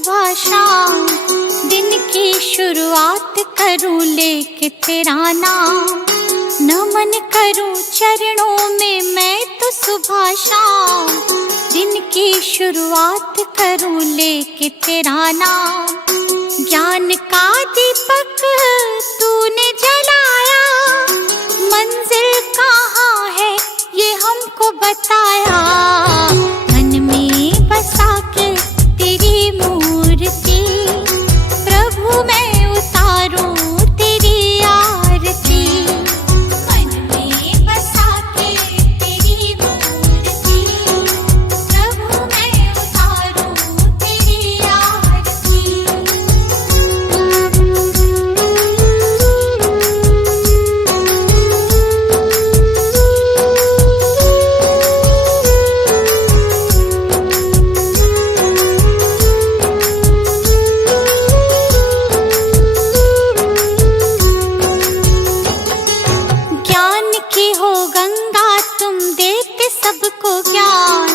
सुबह शाम, दिन की शुरुआत करूं लेके तेरा नाम। नमन करूं चरणों में मैं तो सुबह शाम, दिन की शुरुआत करूं लेके तेरा नाम। ज्ञान का दीपक तूने जलाया, मंजिल कहाँ है ये हमको बताया। मन में बसा के तेरी मूर्ति, प्रभु मैं उतारूं तेरी आरती। मन में बसा के तेरी मूर्ति, प्रभु मैं उतारूं तेरी आरती। ज्ञान की हो गंगा तुम देते सबको ज्ञान,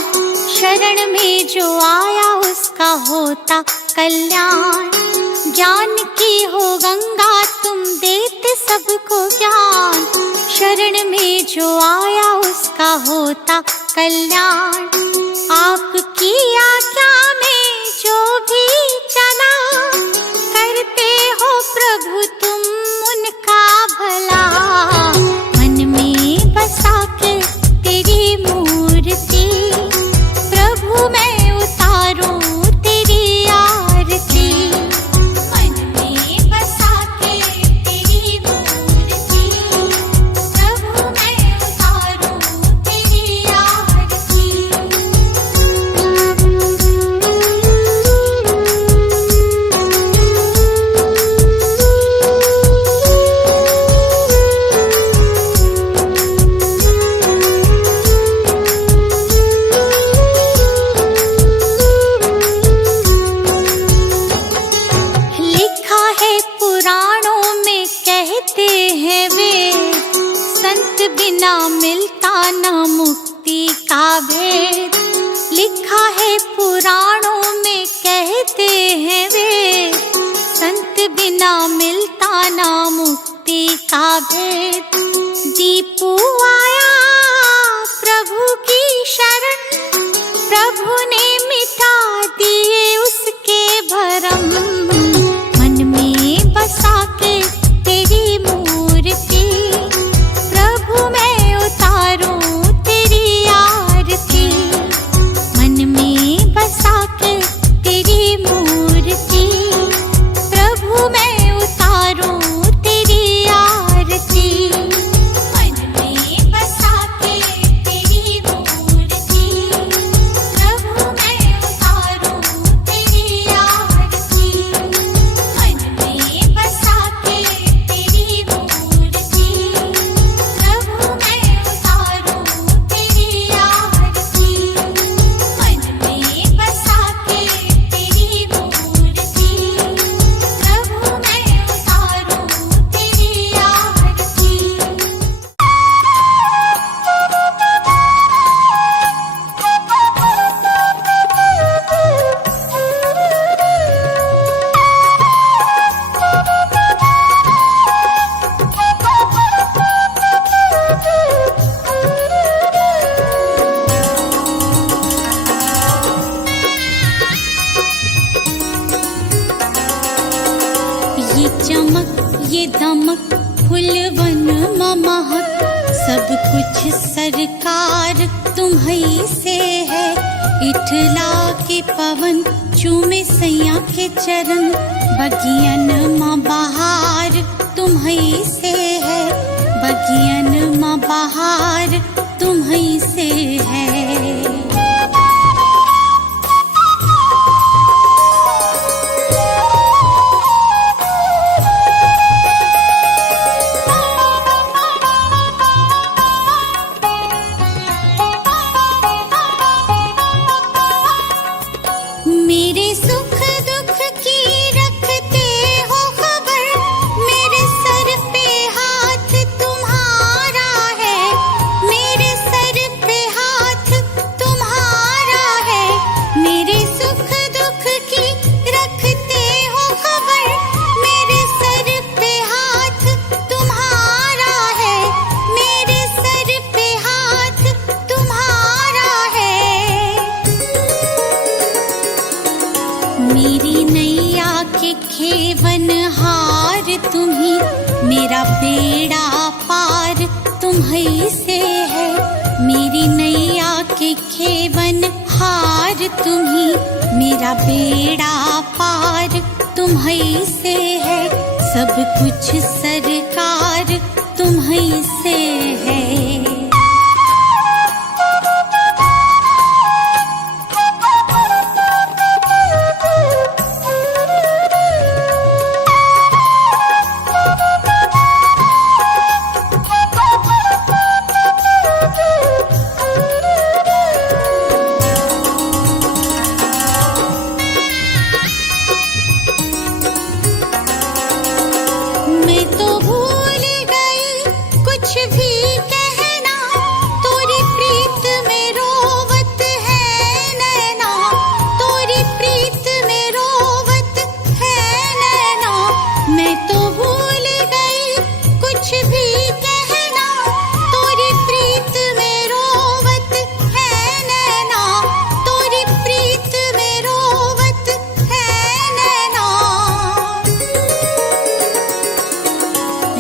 शरण में जो आया उसका होता कल्याण। ज्ञान की हो गंगा तुम देते सबको ज्ञान, शरण में जो आया उसका होता कल्याण। आपकी आज्ञा में जो भी चला, करते हो प्रभु तुम उनका भला। मन में बसा के तेरी मूर्ति, प्रभु मैं उतारूं तेरी आरती। मन में बसा के तेरी मूर्ति, प्रभु मैं उतारूं तेरी आरती। लिखा है पुराणों में कहते हैं वेद, संत बिना मिलता न मुक्ति का भेद। लिखा है पुराणों में कहते हैं वेद, संत बिना मिलता न मुक्ति का भेद। दीपू आया प्रभु की शरण, प्रभु ने मिटा दिए उसके भरम। मन में बसा के तेरी मूर्ति, प्रभु मैं उतारूं तेरी आरती। मन में बसा के तेरी मूर्ति, प्रभु मैं उतारूं तेरी आरती। मन में बसा के तेरी मूर्ति, प्रभु मैं उतारूं तेरी आरती। मन में बसा के तेरी मूर्ति, प्रभु मैं उतारूं तेरी आरती। मन में बसा के तेरी मूर्ति, प्रभु मैं उतारूं तेरी आरती। ये चमक ये दमक फुलवन महक, सब कुछ सरकार तुम्हीं से है। इठला के पवन चूमे सैया के चरण, बगियन माँ बहार तुम्हीं से है। बगियन माँ बहार तुम्हीं से है। मेरे सुख दुख की रखते हो खबर, मेरे सर पे हाथ तुम्हारा है। तुम्हीं से है, मेरी नैया के खेवन हार तुम्हीं, मेरा बेड़ा पार तुम्हीं से है, सब कुछ सरकार तुम्हीं से है।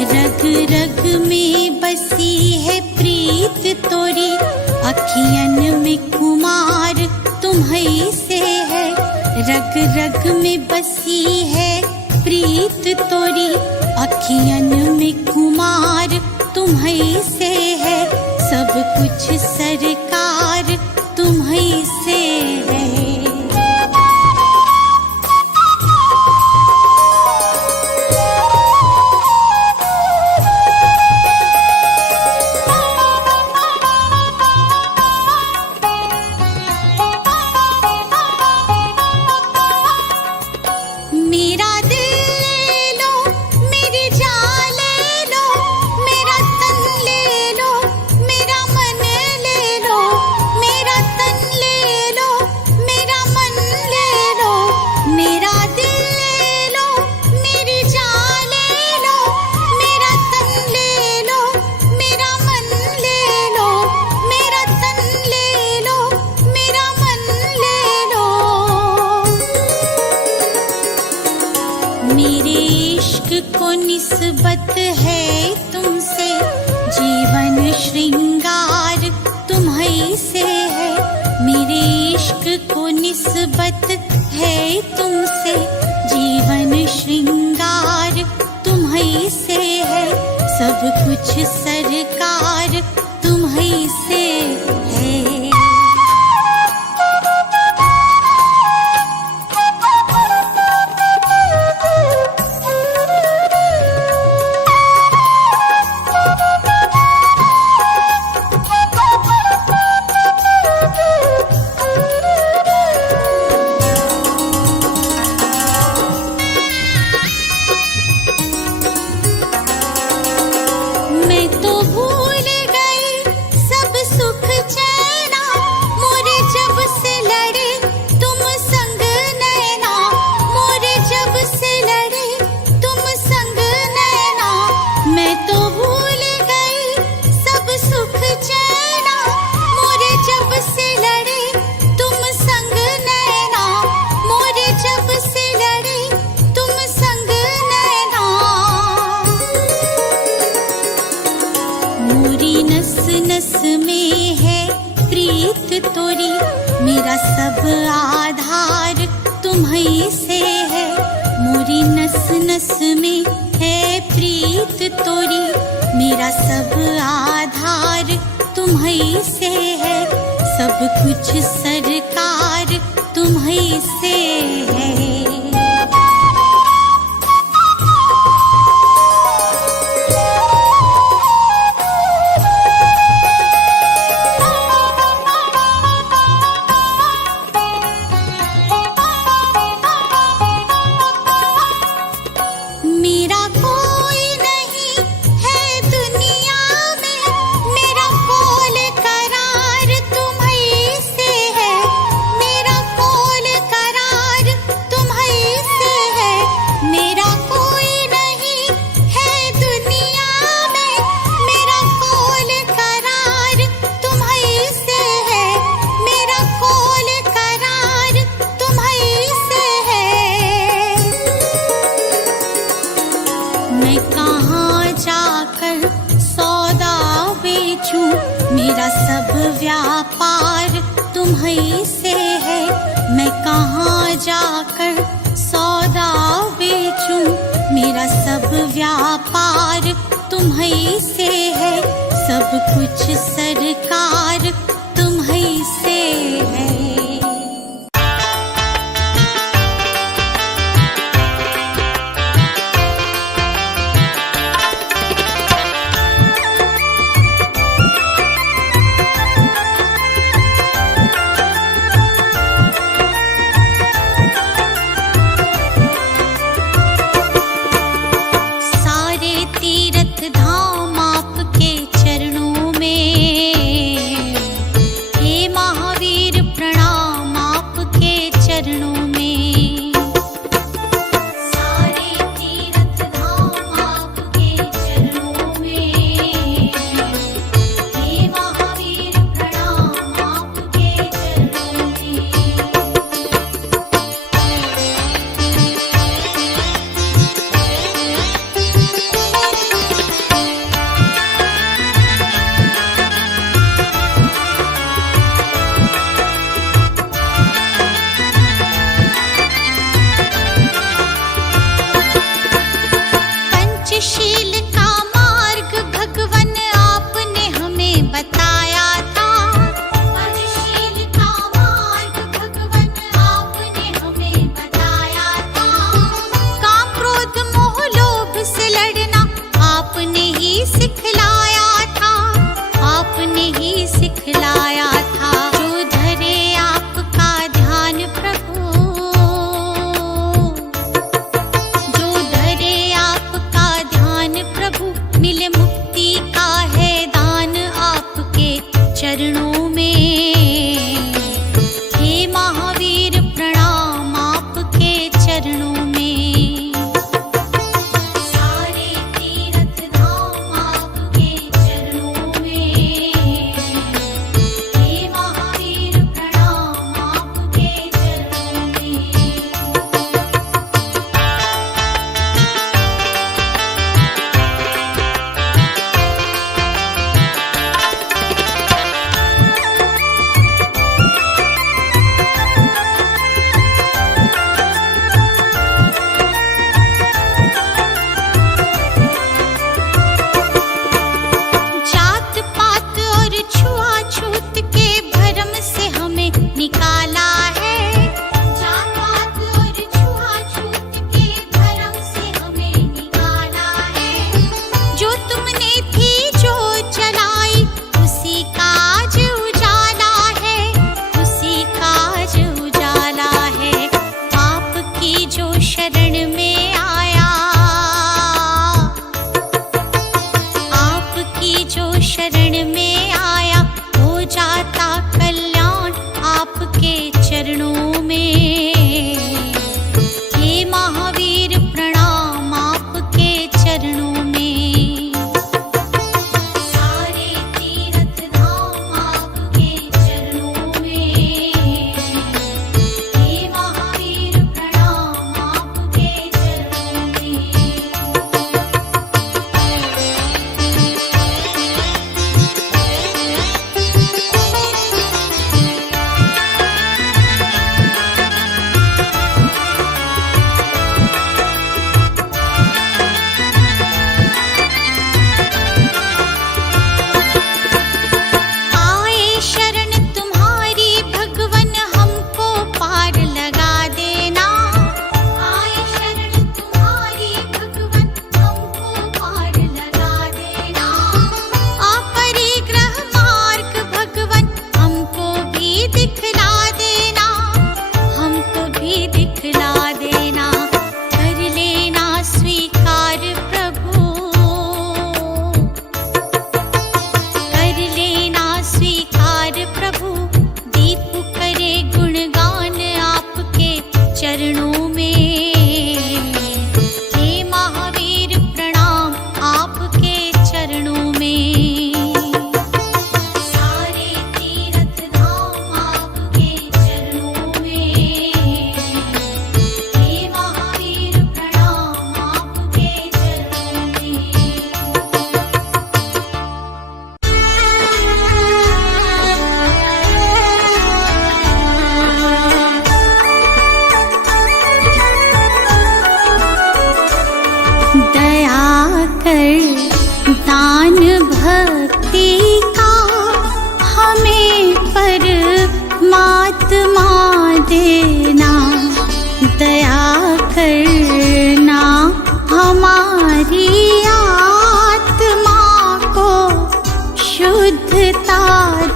रग रग में बसी है प्रीत तोरी, अखियन में कुमार तुम्हीं से है, रग रग में बसी है प्रीत तोरी, अखियन में कुमार तुम्हीं से है, सब कुछ सरकार तुम्हीं से है। मेरे इश्क को निस्बत है तुमसे, जीवन श्रृंगार तुम्हीं से है, मेरे इश्क को निस्बत है तुमसे, जीवन श्रृंगार तुम्हीं से है, सब कुछ सरकार तुम्हीं से है। मोरी नस नस में है प्रीत तोरी, मेरा सब आधार तुम्हीं से है, मोरी नस नस में है प्रीत तोरी, मेरा सब आधार तुम्हीं से है, सब कुछ सरकार तुम्हीं से है। तुम बेचूं, मेरा सब व्यापार तुम्हीं से है। मैं कहाँ जाकर सौदा बेचूं, मेरा सब व्यापार तुम्हीं से है। सब कुछ सरकार तुम्हीं से है।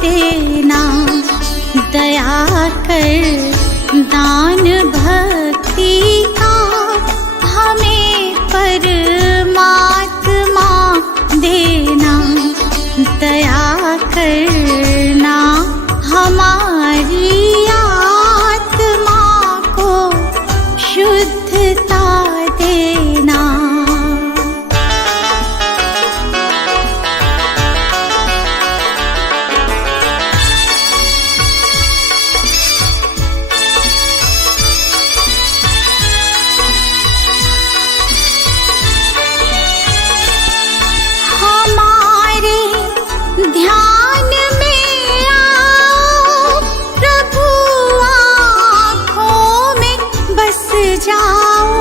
देना, दया कर दान भक्ति का हमें परमात्मा देना, दया करना हमारी आत्मा को शुद्धता देना। ध्यान में आओ प्रभु, आँखों में बस जाओ।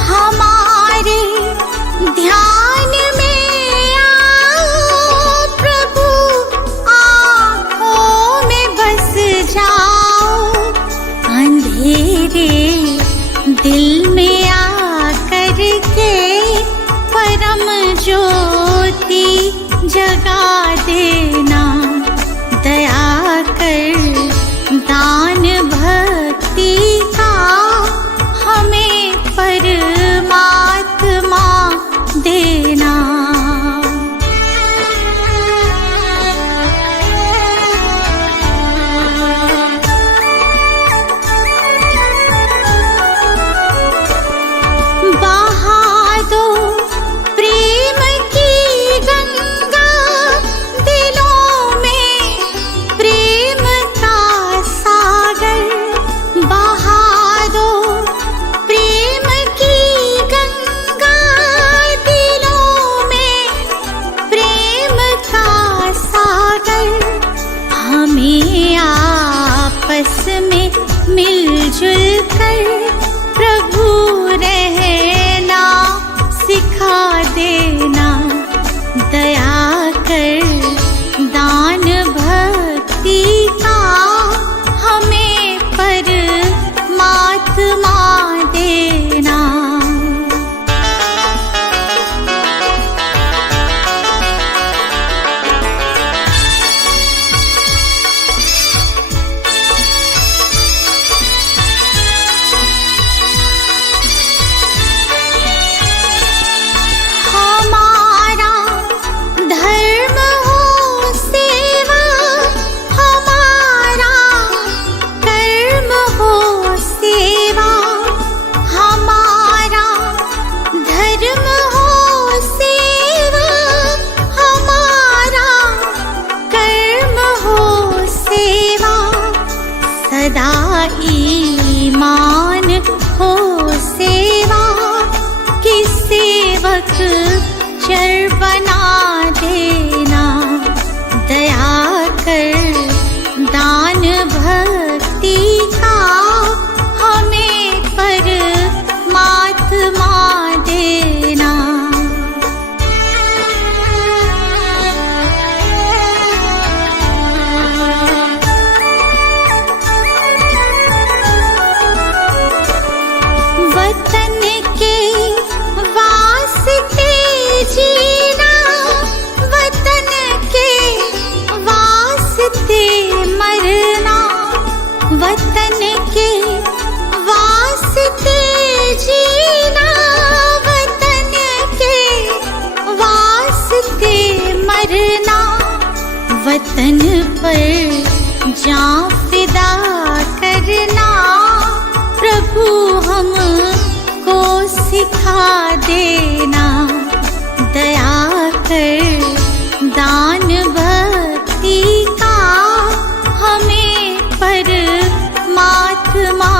हमारे ध्यान में आओ प्रभु, आँखों में बस जाओ। अंधेरे दिल में आकर के परम ज्योति जगा देना, दया कर दान भक्ति का हमें परमात्मा देना। बहा दो प्रेम की गंगा, दिलों में प्रेम का सागर। बहा दो प्रेम की गंगा, दिलों में प्रेम का सागर। हमें आपस में मिलजुल कर प्रभु रहना सिखा देना, दया कर दान भक्ति का हमें परमात्मा देना। सदा ईमान हो सेवा की, सेवक चर बना देना, दया कर दान भक्ति का हमें परमात्मा देना। वतन के वास्ते जीना, वतन के वास्ते मरना, वतन के वास्ते जीना, वतन के वास्ते मरना। वतन पर जान फिदा करना प्रभु हमको सिखा देना, दया कर दान भक्ति का हमें परमात्मा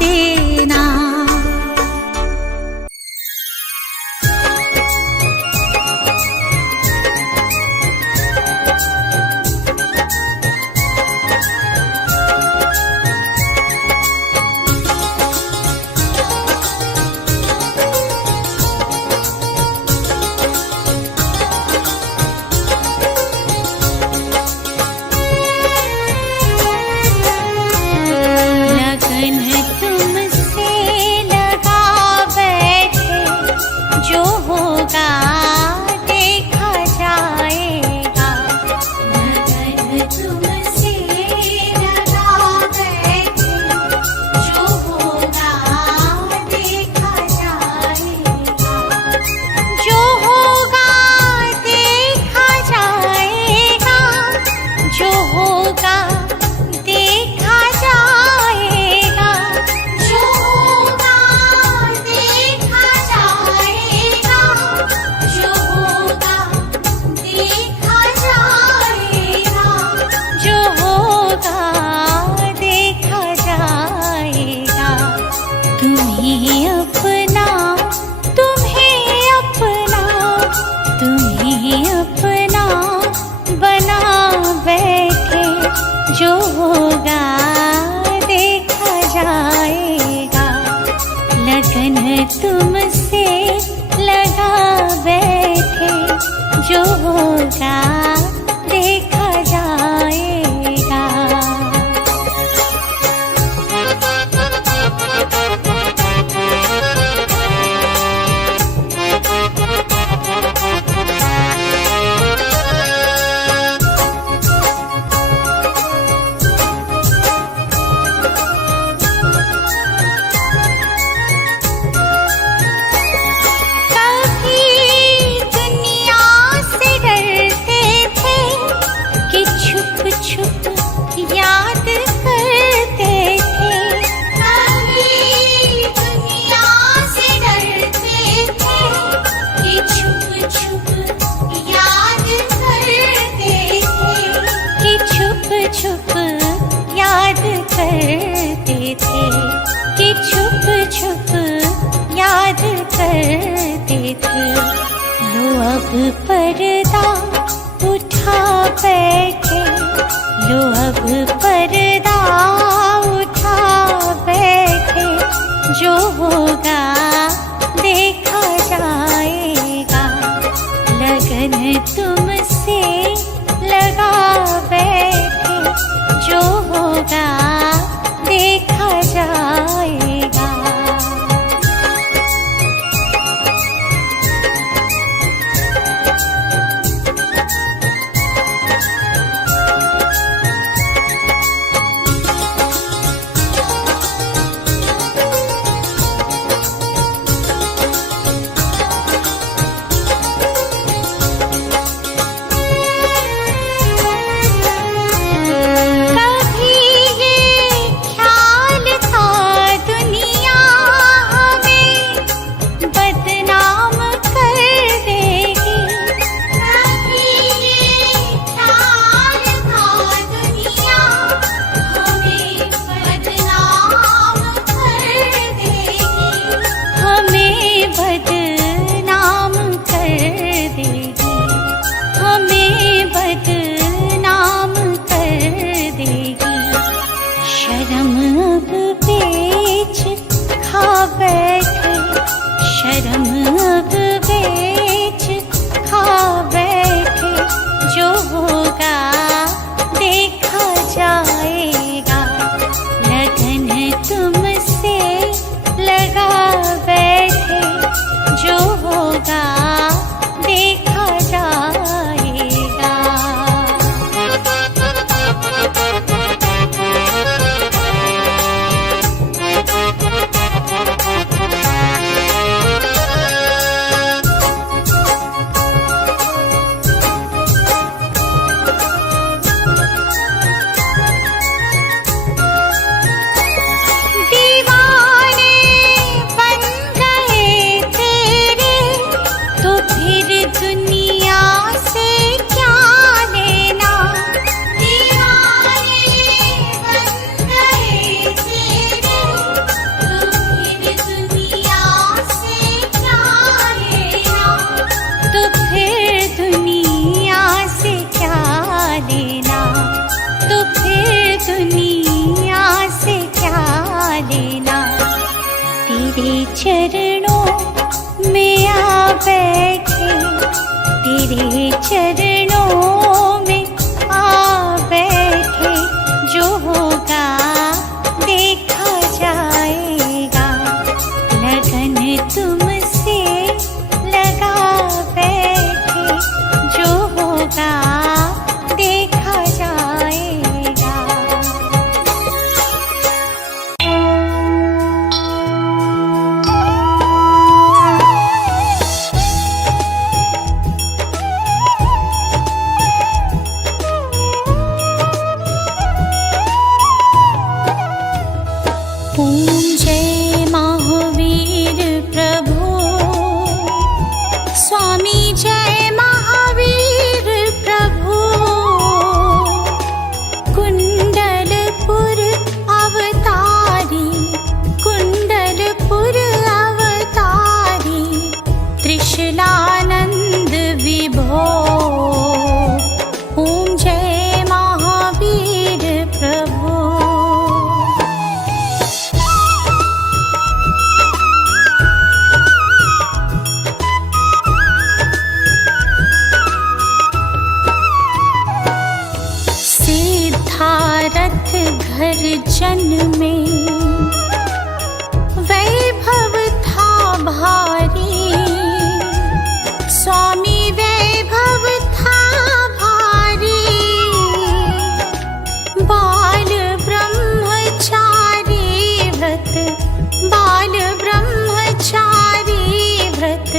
देना। अब पर्दा उठा बैठे, लो अब पर्दा उठा बैठे, जो होगा देखा जाएगा, लगन तुमसे लगा बैठे, जो होगा देखा जाएगा। शर्म अब बेच खा बैठे, जो होगा देखा जाएगा, लगन तुमसे लगा बैठे, जो होगा देखा जाएगा। तेरे चरणों में आ बैठे, तेरे चरणों में आ बैठे, जो होगा देखा जाएगा, लगन तुमसे लगा बैठे, जो होगा देखा जाएगा। ओम जय महावीर प्रभु, स्वामी जय महावीर प्रभु, कुंडलपुर अवतारी, कुंडलपुर अवतारी, त्रिशूलानंद विभो। ओम जय महावीर प्रभु। सिद्धारथ घर जन्मे, वैभव था भारी, स्वामी वैभव था भारी, बाल ब्रह्मचारी व्रत, बाल ब्रह्मचारी व्रत,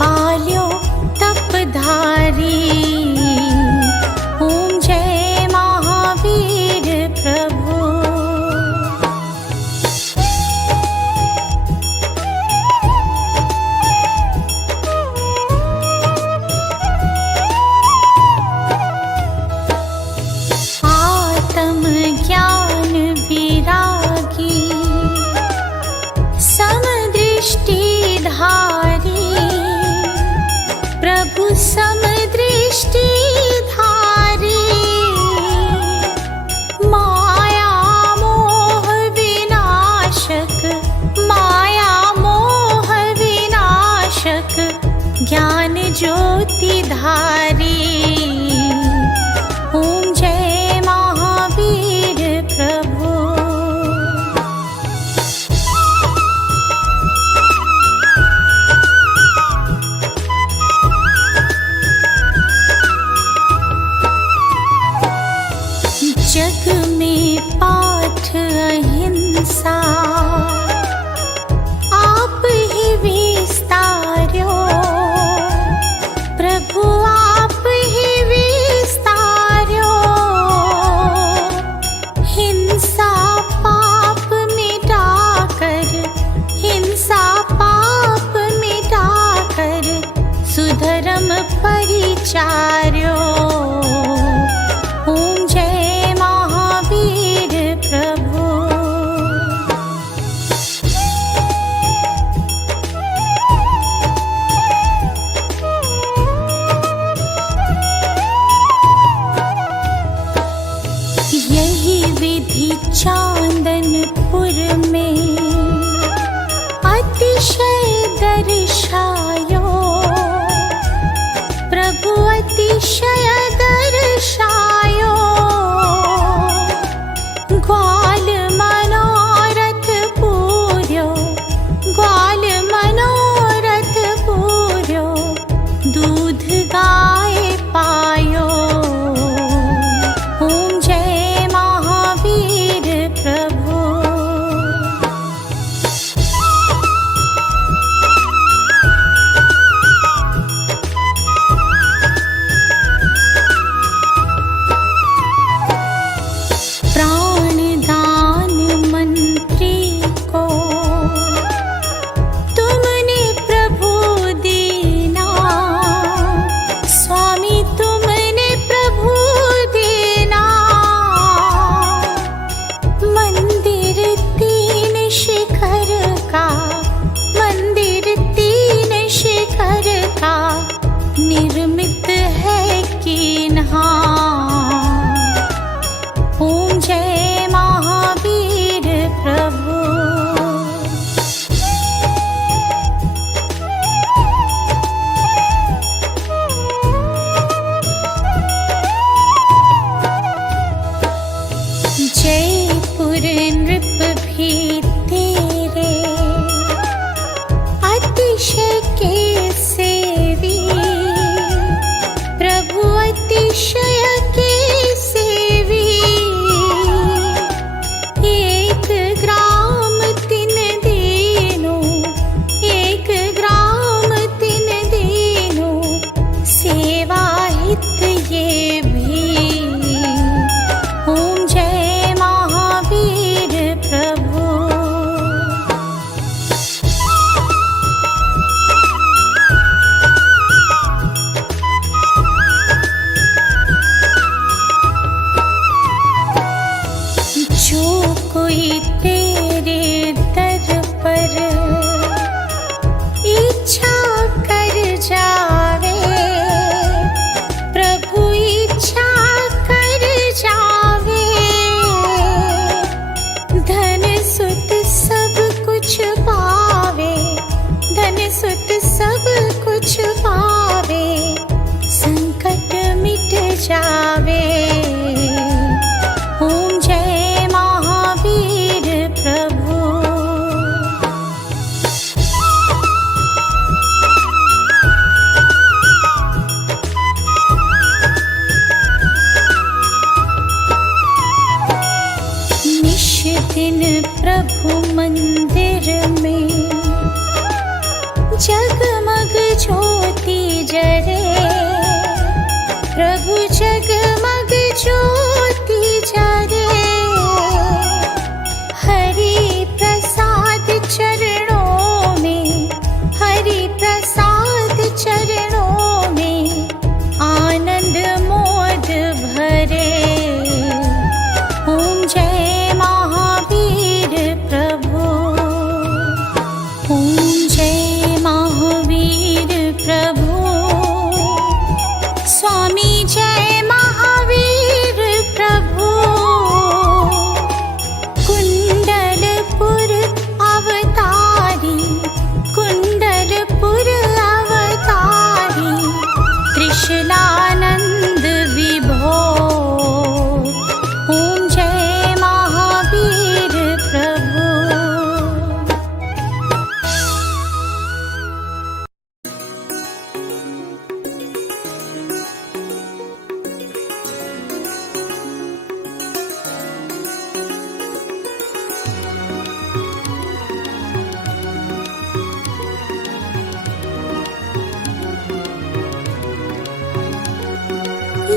पाल्यो तपधारी। ओम जय महावीर प्रभु। हिंसा आप ही विस्तार्यो, प्रभु आप ही विस्तार्यो। हिंसा पाप मिटाकर, हिंसा पाप मिटाकर सुधर्म परिचार्यो। ओम जय महावीर प्रभु। यही विधि चांदनपुर में अतिशय दर्शायो, प्रभु अतिशय दर्शायो। ग्वाल मनोरथ पूर्यो, ग्वाल मनोरथ पूर्यो, दूध गाय पायो। ओम जय महावीर प्रभु। प्राणदान मंत्री को तुमने प्रभु दीना, स्वामी तुमने प्रभु दीना। मंदिर तीन शिखर का, मंदिर तीन शिखर का निर्मित है कीन्हा। ओम जय महावीर प्रभु। जयपुर नृप भी तेरे अतिशय के सेवी, प्रभु अतिशय के सेवी। एक ग्राम तिन दीनो, एक ग्राम तिन दीनो, सेवा हित ये भी। ओम जय महावीर प्रभु। जो कोई तेरे दर पर इच्छा कर जावे, प्रभु इच्छा कर जावे। धन सुत सब कुछ पावे, धन सुत सब कुछ पावे, संकट मिट जावे। ओम जय महावीर प्रभु। निश दिन प्रभु मंदिर में जगमग ज्योति जरे, प्रभु जगमग ज्योति जरे। हरि प्रसाद चरणों में, हरि प्रसाद चरणों में आनंद मोद भरे। ओम जय महावीर प्रभु। ओम जय महावीर।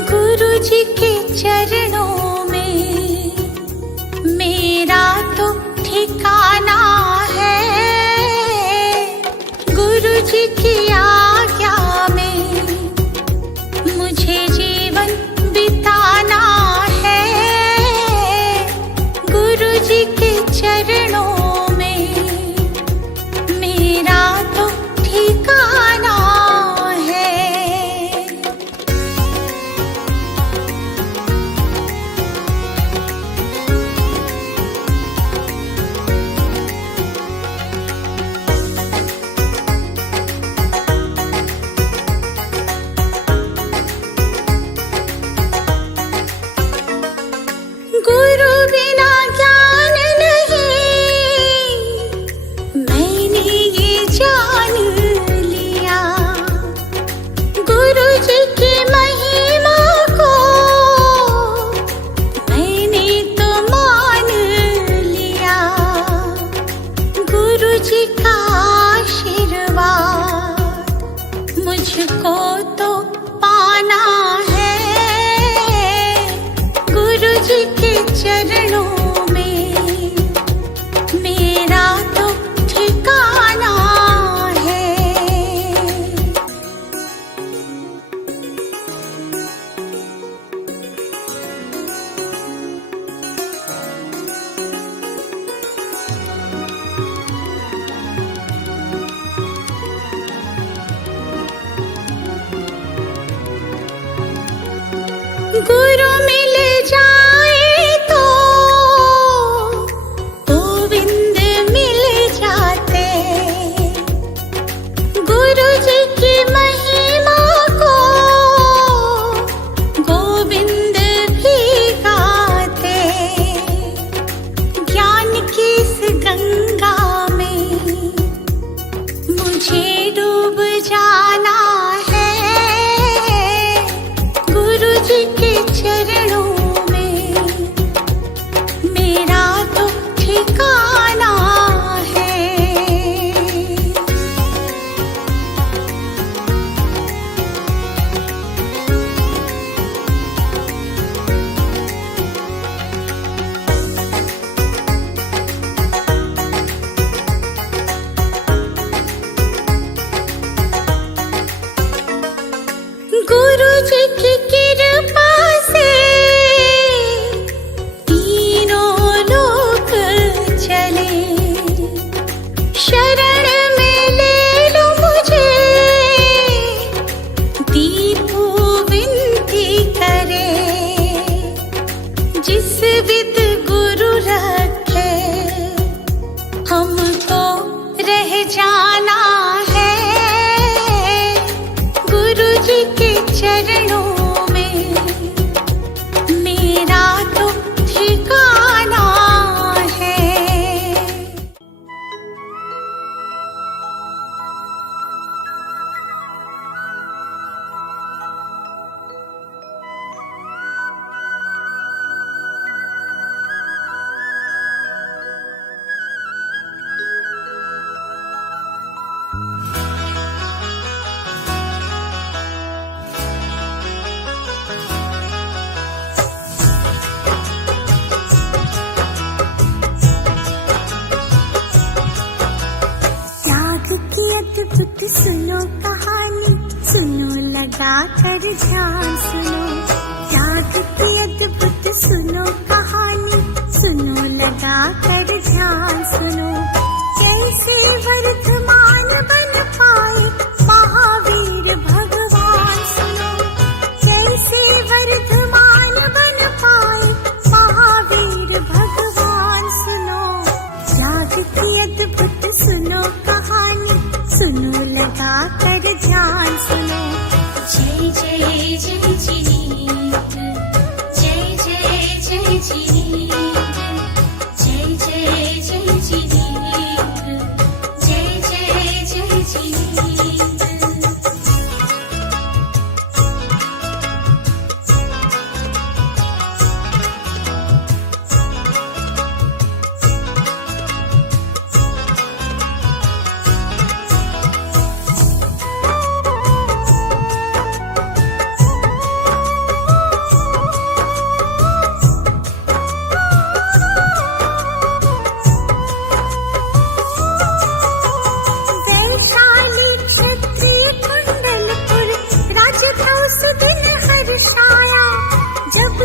गुरु जी के चरणों में मेरा तो ठिकाना है। गुरु जी की आज्ञा में मुझे जीवन बिताना है। गुरु जी के चरणों में मेरा तो ठिकाना है। गुरु बिना ज्ञान नहीं, मैंने ये जान लिया। गुरु जी की महिमा को मैंने तो मान लिया। गुरु जी का आशीर्वाद मुझको तो पाना है। गुरु जी के चरणों में मेरा तो ठिकाना है। गुरु मिल जाए तो गोविंद मिल जाते। गुरु जी की महिमा को गोविंद भी गाते। ज्ञान की इस गंगा में मुझे डूब जाना है। गुरु जी के चरणों में मेरा तो ठिकाना है। गुरु जी की कृपा से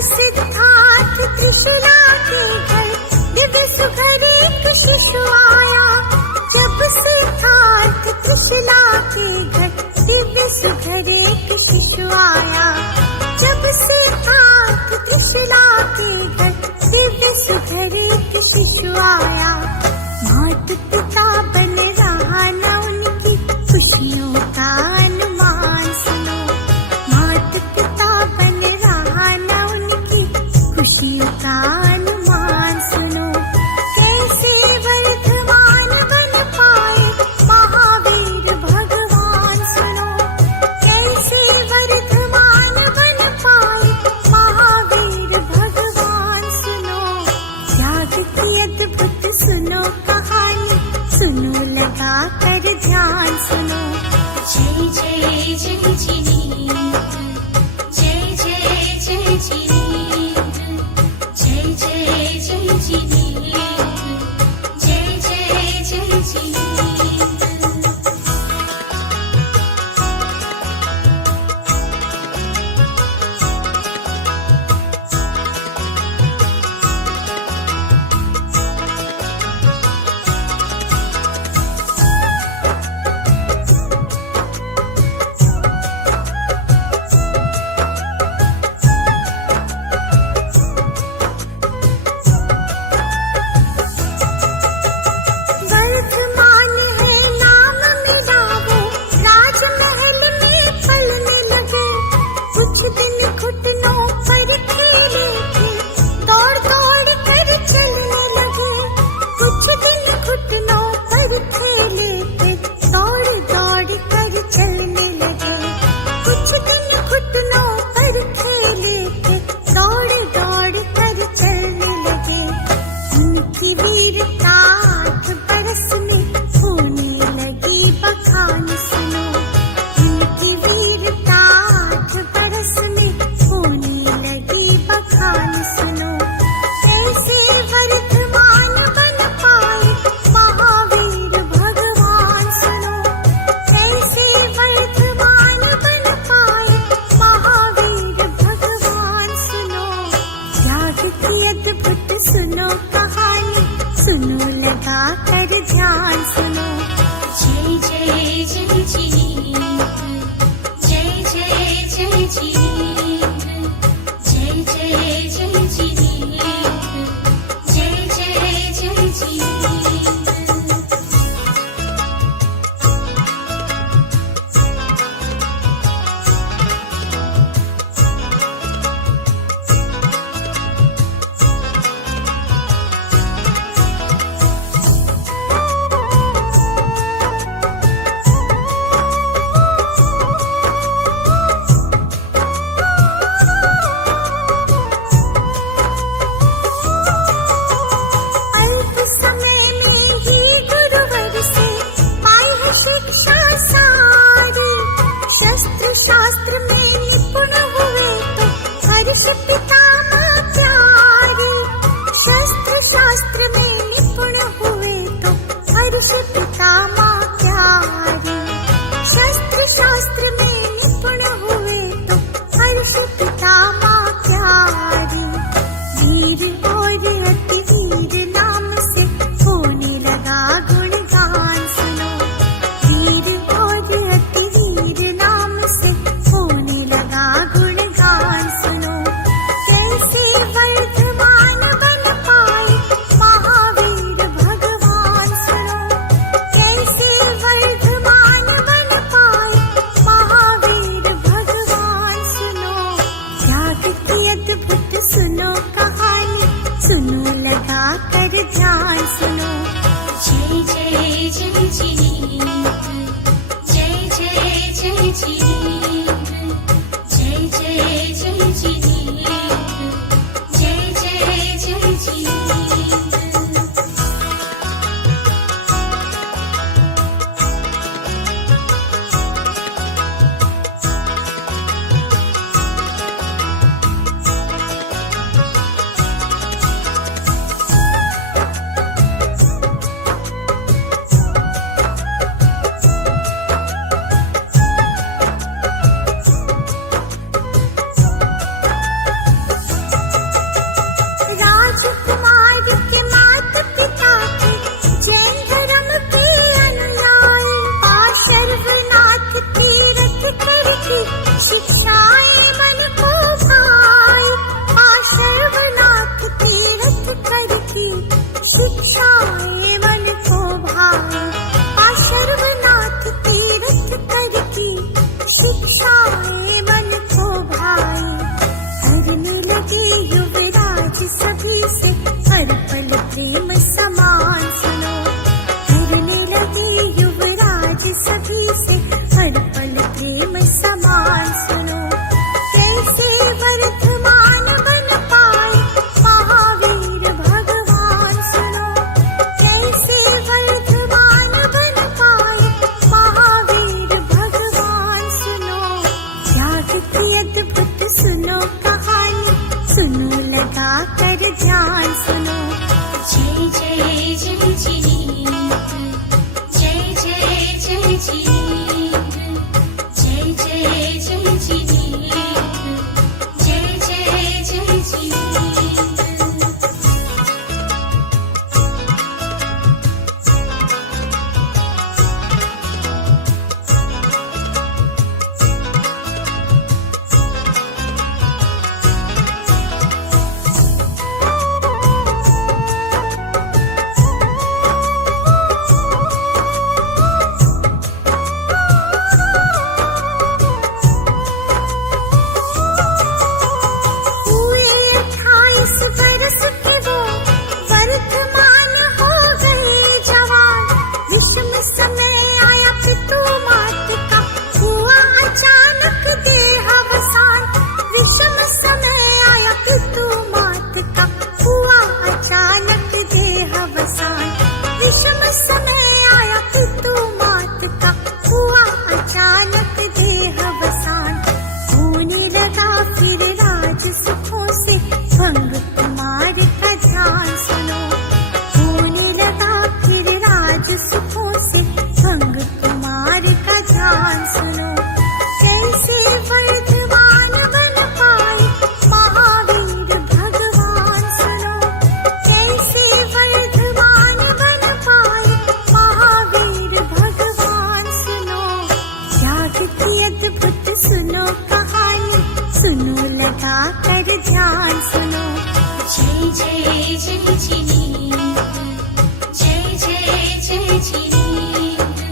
सिद्धार्थ त्रिशूला के घर दिव्य सुघर एक शिशु आया। जब सिद्धार्थ त्रिशूला के घर दिव्य सुघर एक शिशु आया। जब सिद्धार्थ त्रिशूला के घर दिव्य सुघर एक शिशु आया। माता पिता बन रहा न उनकी खुशियों का अनुमान सुनो। माता पिता बन रहा न उनकी खुशियों का अनुमान सुनो। कैसे वर्धमान बन पाए महावीर भगवान सुनो। कैसे वर्धमान बन पाए महावीर भगवान सुनो। त्याग की अद्भुत सुनो कहानी, सुनो लगा कर ध्यान सुनो। जय जय जय जिनेन्द्र, जय जय जय जिनेन्द्र, जय जय जय जिनेन्द्र, जय जय जय जिनेन्द्र। वर्धमान है नाम मेरा वो, राजमहल में पलने लगे। कुछ दिन घुटनों पर खेले थे, दौड़ दौड़ कर चलने लगे। कुछ दिन घुटनों पर खेले थे, दौड़ दौड़ कर चलने लगे। कुछ दिन घुटनों पर खेले थे, दौड़ दौड़ कर चलने लगे। उनकी वीरता 8 बरस में होने लगी बखान सुनो। उनकी वीरता 8 बरस में होने लगी बखान सुनो। कैसे वर्धमान बन पाए महावीर भगवान सुनो। कैसे वर्धमान बन पाए महावीर भगवान सुनो। त्याग की अद्भुत सुनो कहानी, सुनो लगा कर ध्यान सुनो। जय जय जय जिनेन्द्र, जय जय जय जिनेन्द्र, जय जय जय जिनेन्द्र, जय जय जय जिनेन्द्र। अल्प समय में ही गुरुवर से पाई है शिक्षा सारी। शस्त्र शास्त्र में निपुण हुए तो हर्ष पिता माँ प्यारी। शस्त्र शास्त्र में निपुण हुए तो हर्ष पिता माँ प्यारी। शस्त्र शास्त्र में निपुण हुए तो हर्ष पिता माँ प्यारी। वीर और अति वीर नाम से होने लगा गुणगान सुनो। वीर और अति वीर नाम से होने लगा गुणगान सुनो। कैसे वर्धमान बन पाए महावीर भगवान सुनो। कैसे वर्धमान बन पाए लगे युवराज सभी से हर पल प्रेम समान सुनो। करने लगे युवराज सभी से हर पल प्रेम समान सुनो। कैसे वर्धमान बन पाए महावीर भगवान सुनो। कैसे वर्धमान बन पाए महावीर भगवान सुनो। त्याग की अद्भुत सुनो कहानी, सुनो लगा कर ध्यान सुनो। जय जय जय जिनेन्द्र, जय जय जय जिनेन्द्र, जय जय जय जिनेन्द्र, जय जय जय जिनेन्द्र। हुए 28 बरस के वो वर्धमान हो गए जवान। विषम समय आया पितु मात का हुआ अचानक देहावसान। विषम समय आया पितु मात का हुआ अचानक देहावसान। विषम समय आया पितु मात का हुआ अचानक देहावसान। होने लगा फिर राज सुखों से भंग कुमार का ध्यान सुनो। होने लगा फिर राज सुखों से भंग कुमार का ध्यान सुनो। कैसे वर्धमान बन पाए महावीर भगवान सुनो। कैसे वर्धमान बन पाए महावीर भगवान सुनो। त्याग की अद्भुत सुनो कहानी, सुनो लगा कर ध्यान सुनो। जय जय जय जिनेन्द्र, जय जय जय जिनेन्द्र,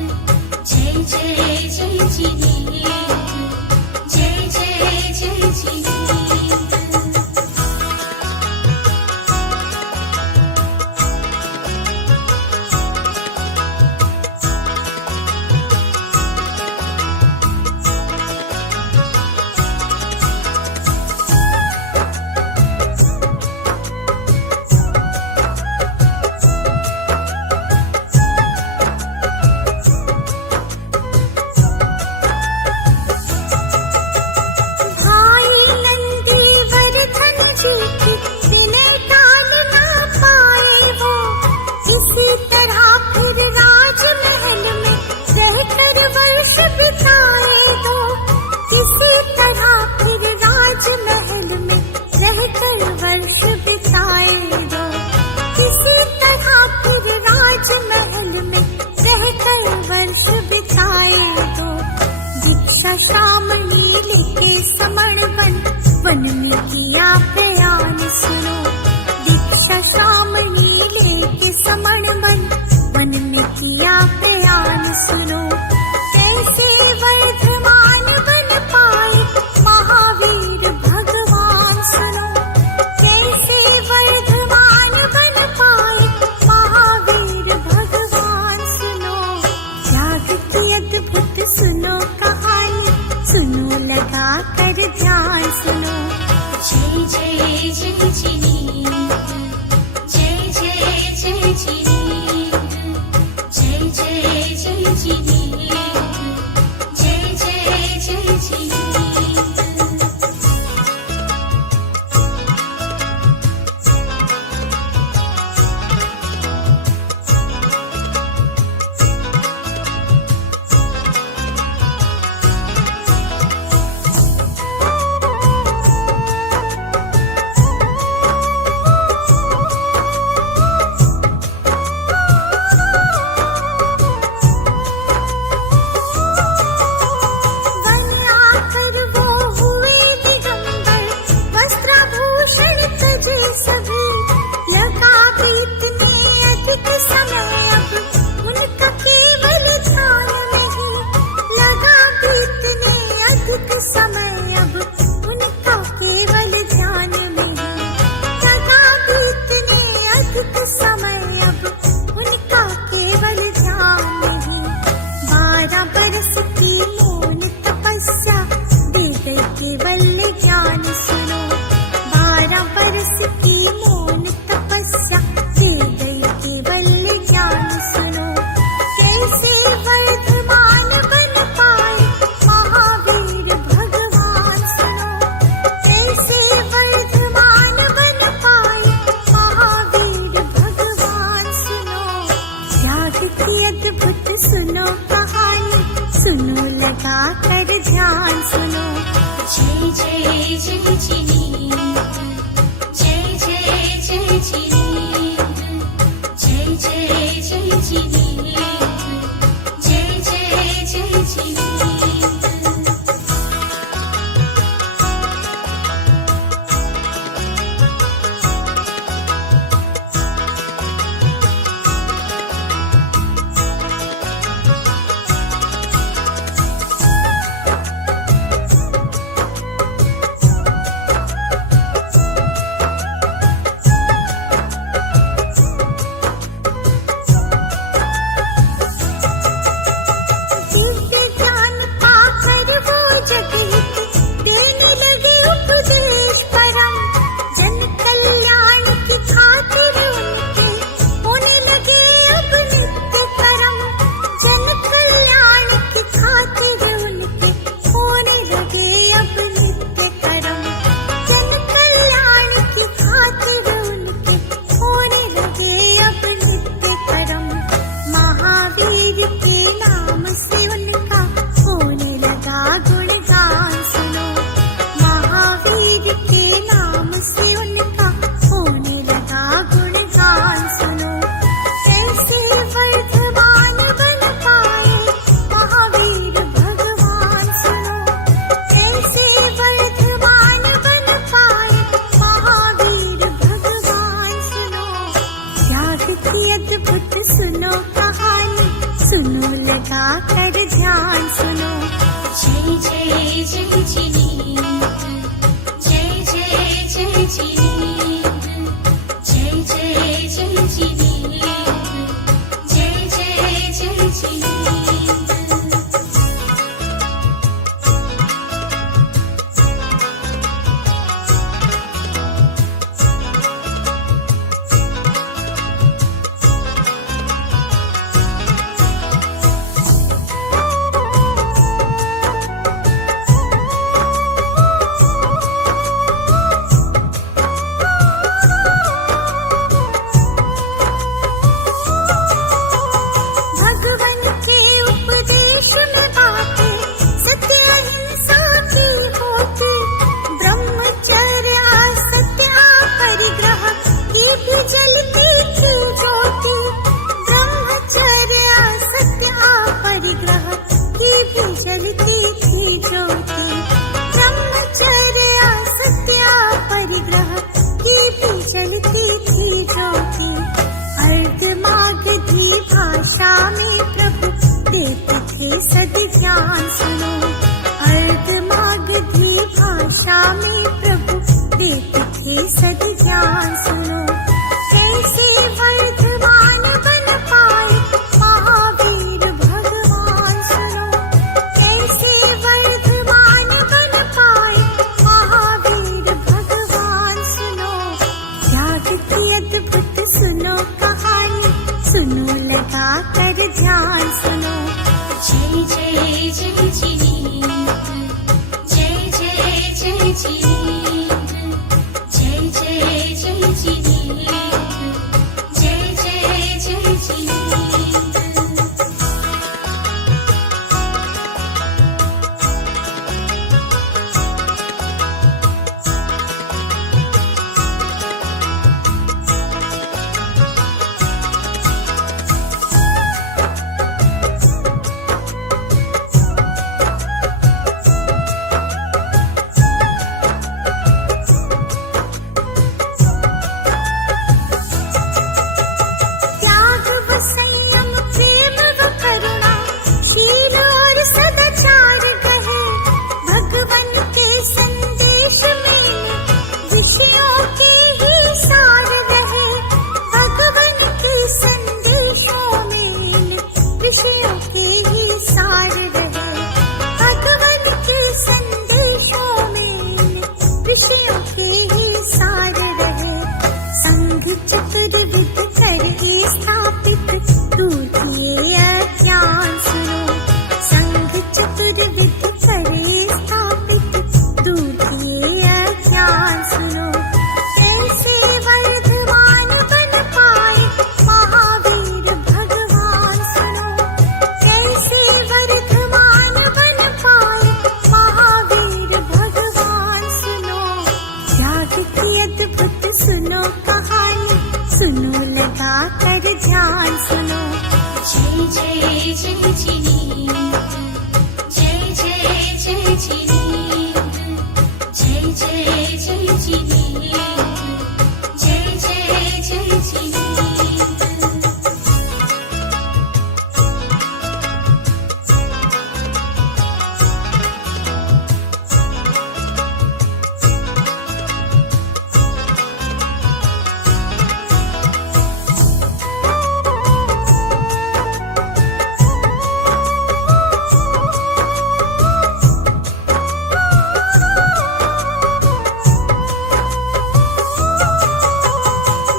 जय जय जय जिनेन्द्र, जय जय जय जिनेन्द्र। भाई नंदी वर्धन जी की विनय टाल ना पाए वो। इसी तरह फिर राजमहल में रहकर वर्ष बिताए दो। इसी तरह फिर राजमहल में रहकर वर्ष बिताए दो। इसी तरह फिर राजमहल में रहकर वर्ष बिताए दो। दीक्षा श्रामणी लेके समण वन में किया प्रयाण सुनो। दीक्षा श्रामणी लेके समण वन में किया प्रयाण सुनो। कैसे वर्धमान बन पाए महावीर भगवान सुनो। कैसे वर्धमान बन पाए महावीर भगवान सुनो। त्याग की अद्भुत सुनो कहानी, सुनो लगा कर ध्यान सुनो। जय जय ग्रह की भी जलती थी ज्योति। अर्धमागधी भाषा में प्रभु देते थे सद ज्ञान सुनो। अर्धमागधी भाषा में प्रभु देते थे सद ज्ञान सुनो। कैसे वर्धमान बन पाए महावीर भगवान सुनो। कैसे वर्धमान बन पाए महावीर भगवान सुनो। त्याग की अद्भुत सुनो कहानी, सुनो लगा कर ध्यान सुनो। जय जय जय जिनेन्द्र, जय जय जय जिनेन्द्र, जय जय जय जिनेन्द्र, जय जय जय जिनेन्द्र। त्याग व संयम, प्रेम व करुणा, शील और सदाचार कहे भगवन के संदेश में विषयों के ही सार रहे। भगवन के संदेशों में विषयों के ही सार रहे। भगवन के संदेशों में विषयों के ही सार रहे। संघ चतुर्विध करके स्थापित दूर किए अज्ञान सुनो। संघ चतुर्विध करे स्थापित दूर किए अज्ञान सुनो। कैसे वर्धमान बन पाए महावीर भगवान सुनो। कैसे वर्धमान बन पाए महावीर भगवान सुनो। त्याग की अद्भुत सुनो कहानी, सुनो लगा कर ध्यान सुनो। जय जय जय जिनेन्द्र, जय जय जय जिनेन्द्र, जय जय जय जिनेन्द्र, जय जय जय जिनेन्द्र।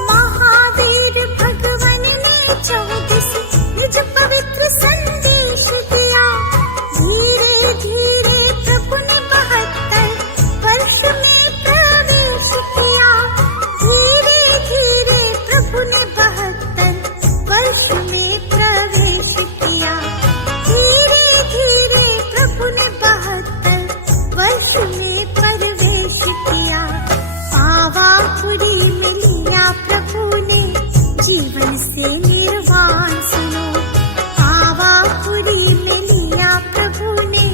महावीर भगवन ने 24 निज पवित्र संदेश दिया। धीरे धीरे प्रभु ने 72 वर्ष में प्रवेश किया। धीरे धीरे प्रभु ने 72 वर्ष में प्रवेश किया। धीरे धीरे प्रभु ने 72 वर्ष में प्रवेश किया। पावापुरी में लिया प्रभु ने जीवन से निर्वाण सुनो। पावापुरी में लिया प्रभु ने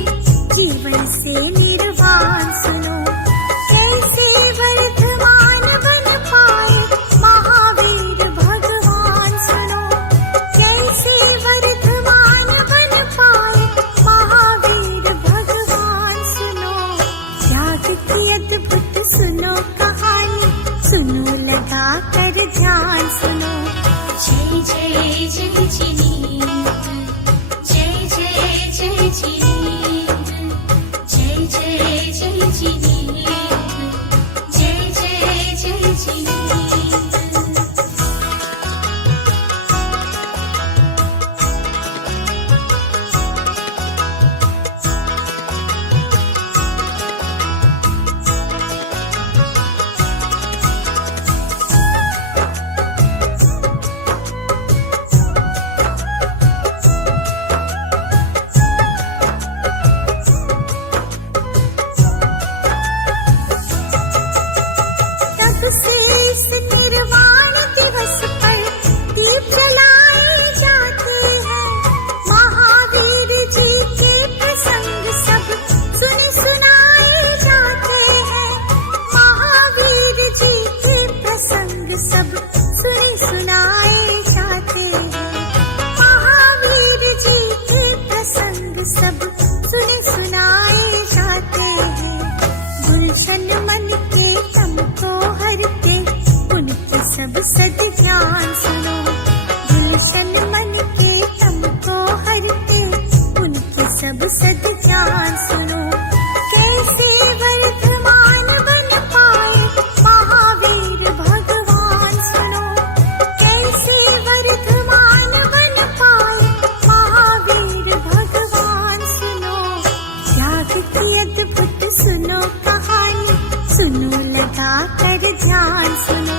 जीवन से निर्वाण सुनो। कैसे वर्धमान बन पाए महावीर भगवान सुनो। कैसे वर्धमान बन पाए महावीर भगवान सुनो। त्याग की अद्भुत सुनो कहानी, सुनो लगा कर ध्यान सुनो। जय जय जय जिनेन्द्र, जय जय जय जिनेन्द्र, जय जय जय जिनेन्द्र, जय जय जय जिनेन्द्र। सुनाए जाते हैं। महावीर सुनो